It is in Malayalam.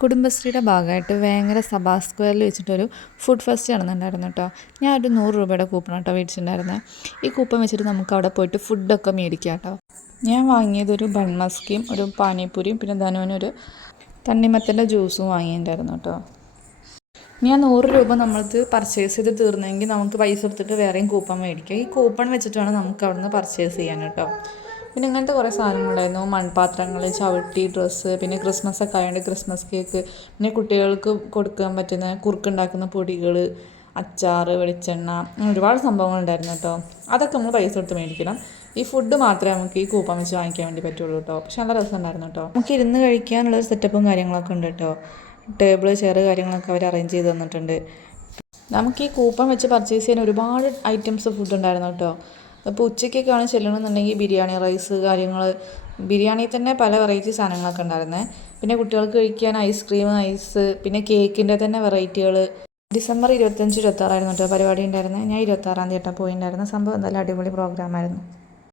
കുടുംബശ്രീയുടെ ഭാഗമായിട്ട് വേങ്ങര സഭാ സ്ക്വയറിൽ വെച്ചിട്ടൊരു ഫുഡ് ഫെസ്റ്റ് നടന്നിട്ടുണ്ടായിരുന്നു കേട്ടോ. ഞാൻ ഒരു 100 രൂപയുടെ കൂപ്പൺ കേട്ടോ മേടിച്ചിട്ടുണ്ടായിരുന്നത്. ഈ കൂപ്പൺ വെച്ചിട്ട് നമുക്ക് അവിടെ പോയിട്ട് ഫുഡൊക്കെ മേടിക്കാം കേട്ടോ. ഞാൻ വാങ്ങിയതൊരു ബൺ മസ്കിയും ഒരു പാനിപ്പൂരിയും പിന്നെ ധനുവിനൊരു തണ്ണിമത്തൻ്റെ ജ്യൂസും വാങ്ങിയിട്ടുണ്ടായിരുന്നു കേട്ടോ. ഞാൻ 100 രൂപ നമ്മൾക്ക് പർച്ചേസ് ചെയ്ത് തീർന്നെങ്കിൽ നമുക്ക് പൈസ കൊടുത്തിട്ട് വേറെയും കൂപ്പൺ മേടിക്കാം. ഈ കൂപ്പൺ വെച്ചിട്ടാണ് നമുക്ക് അവിടെ നിന്ന് പർച്ചേസ് ചെയ്യാൻ കേട്ടോ. പിന്നെ ഇങ്ങനത്തെ കുറേ സാധനങ്ങളുണ്ടായിരുന്നു. മൺപാത്രങ്ങൾ, ചവിട്ടി, ഡ്രസ്സ്, പിന്നെ ക്രിസ്മസ് ഒക്കെ ആയതുകൊണ്ട് ക്രിസ്മസ് കേക്ക്, പിന്നെ കുട്ടികൾക്ക് കൊടുക്കാൻ പറ്റുന്ന കുറുക്കുണ്ടാക്കുന്ന പൊടികൾ, അച്ചാർ, വെളിച്ചെണ്ണ, ഒരുപാട് സംഭവങ്ങളുണ്ടായിരുന്നു കേട്ടോ. അതൊക്കെ നമ്മൾ പൈസ കൊടുത്ത് മേടിക്കണം. ഈ ഫുഡ് മാത്രമേ നമുക്ക് ഈ കൂപ്പൺ വെച്ച് വാങ്ങിക്കാൻ വേണ്ടി പറ്റുള്ളൂ കേട്ടോ. പക്ഷെ നല്ല രസമുണ്ടായിരുന്നു കേട്ടോ. നമുക്ക് ഇരുന്ന് കഴിക്കാനുള്ള സെറ്റപ്പും കാര്യങ്ങളൊക്കെ ഉണ്ട് കേട്ടോ. ടേബിള്, ചെയർ കാര്യങ്ങളൊക്കെ അവർ അറേഞ്ച് ചെയ്ത് തന്നിട്ടുണ്ട്. നമുക്ക് ഈ കൂപ്പൺ വെച്ച് പർച്ചേസ് ചെയ്യാൻ ഒരുപാട് ഐറ്റംസ് ഫുഡ് ഉണ്ടായിരുന്നു കേട്ടോ. അപ്പോൾ ഉച്ചയ്ക്കൊക്കെയാണ് ചെല്ലണമെന്നുണ്ടെങ്കിൽ ബിരിയാണി റൈസ് കാര്യങ്ങൾ, ബിരിയാണി തന്നെ പല വെറൈറ്റി സാധനങ്ങളൊക്കെ ഉണ്ടായിരുന്നേ. പിന്നെ കുട്ടികൾക്ക് കഴിക്കാൻ ഐസ്ക്രീം, ഐസ്, പിന്നെ കേക്കിൻ്റെ തന്നെ വെറൈറ്റികൾ. ഡിസംബർ 25, 26 ആയിരുന്നു കേട്ടോ പരിപാടി ഉണ്ടായിരുന്നത്. ഞാൻ 26-ാം തീയതി പോയിട്ടുണ്ടായിരുന്നു. സംഭവം എന്തായാലും അടിപൊളി പ്രോഗ്രാമായിരുന്നു.